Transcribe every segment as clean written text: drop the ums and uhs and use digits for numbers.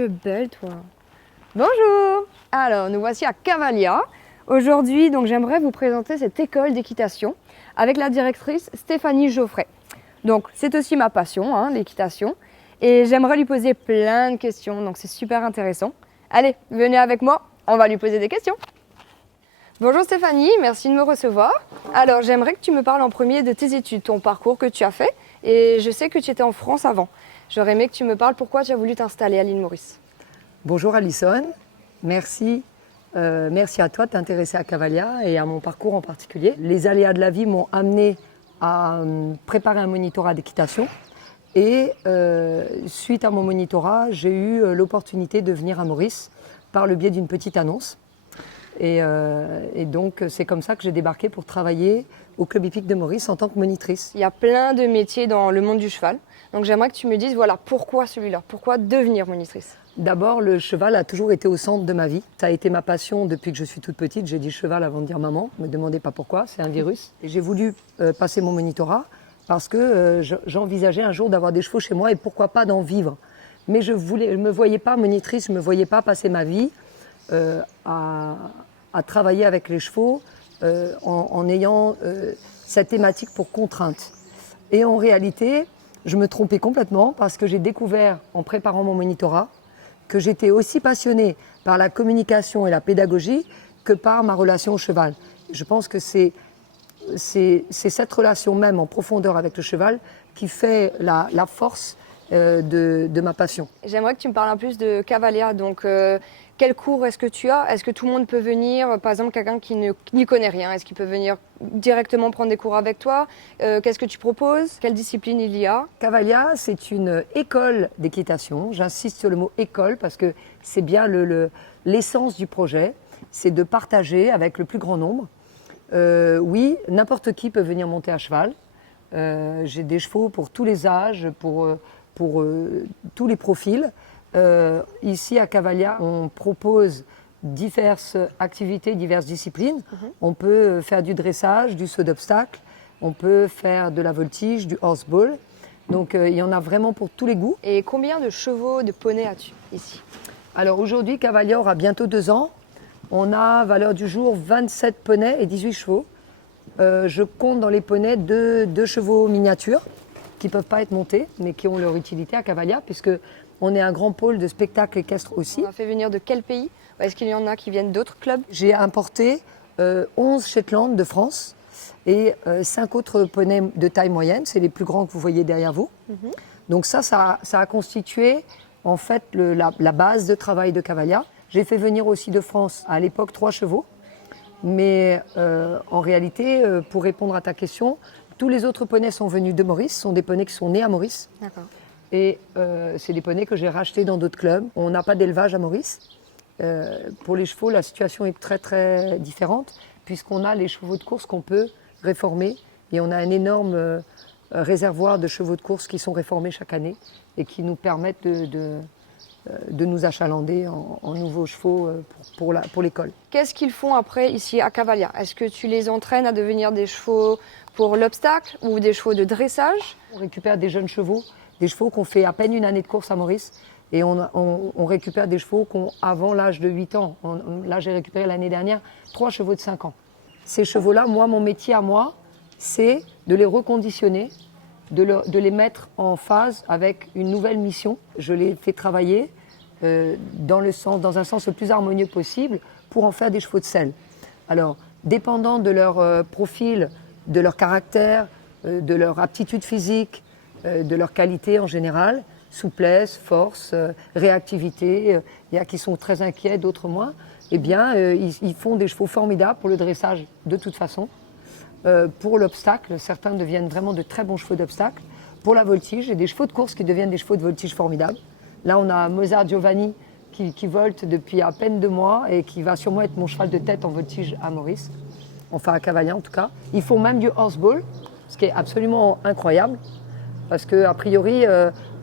tu es belle, toi. Bonjour. Alors, nous voici à Cavalia. Aujourd'hui, donc, j'aimerais vous présenter cette école d'équitation avec la directrice Stéphanie Geoffrey. Donc, c'est aussi ma passion, hein, l'équitation. Et j'aimerais lui poser plein de questions, donc c'est super intéressant. Allez, venez avec moi, on va lui poser des questions. Bonjour Stéphanie, merci de me recevoir. Alors, j'aimerais que tu me parles en premier de tes études, ton parcours que tu as fait. Et je sais que tu étais en France avant. J'aurais aimé que tu me parles pourquoi tu as voulu t'installer à l'île Maurice. Bonjour Alison, merci. Merci à toi de t'intéresser à Cavalia et à mon parcours en particulier. Les aléas de la vie m'ont amené à préparer un monitorat d'équitation. Et suite à mon monitorat, j'ai eu l'opportunité de venir à Maurice par le biais d'une petite annonce. Et donc c'est comme ça que j'ai débarqué pour travailler au Club hippique de Maurice en tant que monitrice. Il y a plein de métiers dans le monde du cheval. Donc j'aimerais que tu me dises, voilà, pourquoi celui-là? Pourquoi devenir monitrice? D'abord, le cheval a toujours été au centre de ma vie. Ça a été ma passion depuis que je suis toute petite. J'ai dit cheval avant de dire maman. Ne me demandez pas pourquoi, c'est un virus. Et j'ai voulu passer mon monitorat parce que j'envisageais un jour d'avoir des chevaux chez moi et pourquoi pas d'en vivre. Mais je ne me voyais pas monitrice, je ne me voyais pas passer ma vie à travailler avec les chevaux en ayant cette thématique pour contrainte. Et en réalité, je me trompais complètement parce que j'ai découvert en préparant mon monitorat que j'étais aussi passionnée par la communication et la pédagogie que par ma relation au cheval. Je pense que c'est cette relation même en profondeur avec le cheval qui fait la force de ma passion. J'aimerais que tu me parles un peu plus de Cavalia. Donc, quel cours est-ce que tu as? Est-ce que tout le monde peut venir? Par exemple, quelqu'un qui n'y connaît rien, est-ce qu'il peut venir directement prendre des cours avec toi? Qu'est-ce que tu proposes? Quelle discipline il y a? Cavalia, c'est une école d'équitation. J'insiste sur le mot école parce que c'est bien l'essence du projet. C'est de partager avec le plus grand nombre. Oui, n'importe qui peut venir monter à cheval. J'ai des chevaux pour tous les âges, pour tous les profils. Ici à Cavalia, on propose diverses activités, diverses disciplines. On peut faire du dressage, du saut d'obstacle, on peut faire de la voltige, du horseball. Donc il y en a vraiment pour tous les goûts. Et combien de chevaux, de poneys as-tu ici? Alors aujourd'hui, Cavalia aura bientôt 2 ans. On a, valeur du jour, 27 poneys et 18 chevaux. Je compte dans les poneys deux chevaux miniatures qui ne peuvent pas être montés, mais qui ont leur utilité à Cavalia, puisque on est un grand pôle de spectacle équestre aussi. On a fait venir de quel pays? Est-ce qu'il y en a qui viennent d'autres clubs? J'ai importé 11 Shetland de France et 5 autres poneys de taille moyenne. C'est les plus grands que vous voyez derrière vous. Donc ça a constitué en fait la base de travail de Cavalia. J'ai fait venir aussi de France à l'époque 3 chevaux. Mais en réalité, pour répondre à ta question, tous les autres poneys sont venus de Maurice, sont des poneys qui sont nés à Maurice. D'accord. Et c'est des poneys que j'ai rachetés dans d'autres clubs. On n'a pas d'élevage à Maurice. Pour les chevaux, la situation est très très différente, puisqu'on a les chevaux de course qu'on peut réformer. Et on a un énorme réservoir de chevaux de course qui sont réformés chaque année et qui nous permettent de nous achalander en nouveaux chevaux pour l'école. Qu'est-ce qu'ils font après ici à Cavalia? Est-ce que tu les entraînes à devenir des chevaux pour l'obstacle ou des chevaux de dressage? On récupère des jeunes chevaux, des chevaux qui ont fait à peine une année de course à Maurice. Et on récupère des chevaux qui ont avant l'âge de 8 ans. Là, j'ai récupéré l'année dernière 3 chevaux de 5 ans. Ces chevaux-là, mon métier à moi, c'est de les reconditionner, de les mettre en phase avec une nouvelle mission. Je les fais travailler dans un sens le plus harmonieux possible pour en faire des chevaux de selle. Alors, dépendant de leur profil, de leur caractère, de leur aptitude physique, de leur qualité en général, souplesse, force, réactivité, il y a qui sont très inquiets, d'autres moins, eh bien, ils font des chevaux formidables pour le dressage de toute façon. Pour l'obstacle, certains deviennent vraiment de très bons chevaux d'obstacle. Pour la voltige, j'ai des chevaux de course qui deviennent des chevaux de voltige formidables. Là, on a Mozart Giovanni qui volte depuis à peine 2 mois et qui va sûrement être mon cheval de tête en voltige à Maurice, enfin à Cavalia en tout cas. Ils font même du horseball, ce qui est absolument incroyable, parce qu'a priori,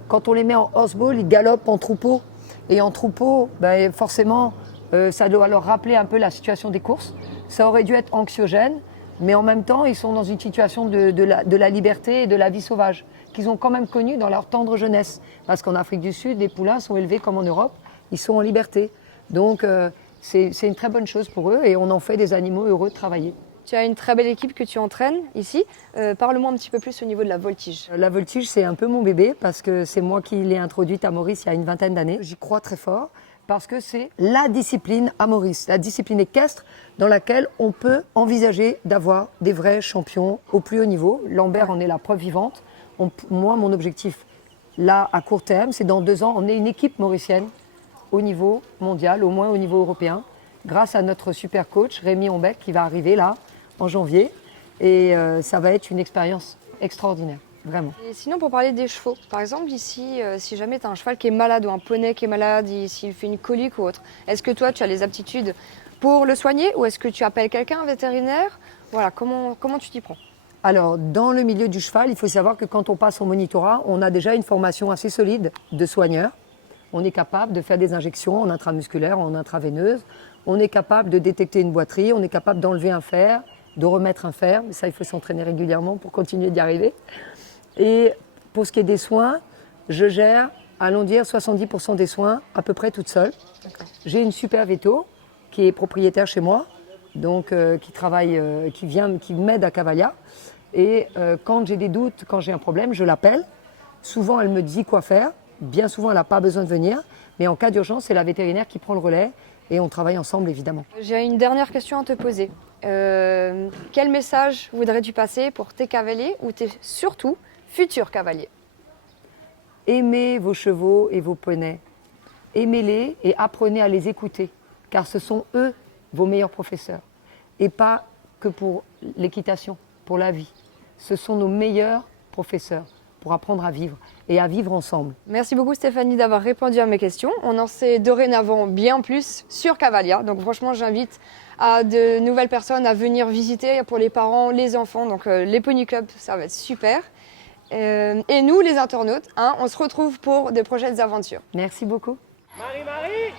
quand on les met en horseball, ils galopent en troupeau. Et en troupeau, ben, forcément, ça doit leur rappeler un peu la situation des courses. Ça aurait dû être anxiogène, mais en même temps, ils sont dans une situation de la liberté et de la vie sauvage, qu'ils ont quand même connue dans leur tendre jeunesse. Parce qu'en Afrique du Sud, les poulains sont élevés comme en Europe, ils sont en liberté. Donc c'est une très bonne chose pour eux et on en fait des animaux heureux de travailler. Tu as une très belle équipe que tu entraînes ici. Parle-moi un petit peu plus au niveau de la voltige. La voltige, c'est un peu mon bébé parce que c'est moi qui l'ai introduite à Maurice il y a une vingtaine d'années. J'y crois très fort parce que c'est la discipline à Maurice, la discipline équestre dans laquelle on peut envisager d'avoir des vrais champions au plus haut niveau. Lambert en est la preuve vivante. Moi, mon objectif, là, à court terme, c'est dans 2 ans, emmener une équipe mauricienne au niveau mondial, au moins au niveau européen, grâce à notre super coach Rémi Ombec qui va arriver là en janvier. Et ça va être une expérience extraordinaire, vraiment. Et sinon, pour parler des chevaux, par exemple, ici, si jamais tu as un cheval qui est malade ou un poney qui est malade, s'il fait une colique ou autre, est-ce que toi, tu as les aptitudes pour le soigner ou est-ce que tu appelles quelqu'un, un vétérinaire? Voilà, comment tu t'y prends? Alors, dans le milieu du cheval, il faut savoir que quand on passe au monitorat, on a déjà une formation assez solide de soigneur. On est capable de faire des injections en intramusculaire, en intraveineuse. On est capable de détecter une boiterie, on est capable d'enlever un fer, de remettre un fer. Mais ça, il faut s'entraîner régulièrement pour continuer d'y arriver. Et pour ce qui est des soins, je gère, allons dire, 70% des soins à peu près toute seule. J'ai une super véto qui est propriétaire chez moi, donc qui travaille, qui m'aide à Cavalia. Et quand j'ai des doutes, quand j'ai un problème, je l'appelle. Souvent, elle me dit quoi faire. Bien souvent, elle n'a pas besoin de venir. Mais en cas d'urgence, c'est la vétérinaire qui prend le relais. Et on travaille ensemble, évidemment. J'ai une dernière question à te poser. Quel message voudrais-tu passer pour tes cavaliers ou tes surtout futurs cavaliers? Aimez vos chevaux et vos poneys. Aimez-les et apprenez à les écouter. Car ce sont eux vos meilleurs professeurs. Et pas que pour l'équitation, pour la vie. Ce sont nos meilleurs professeurs pour apprendre à vivre et à vivre ensemble. Merci beaucoup Stéphanie d'avoir répondu à mes questions. On en sait dorénavant bien plus sur Cavalia. Donc franchement, j'invite à de nouvelles personnes à venir visiter pour les parents, les enfants. Donc les Pony Club, ça va être super. Et nous, les internautes, on se retrouve pour des prochaines aventures. Merci beaucoup. Marie-Marie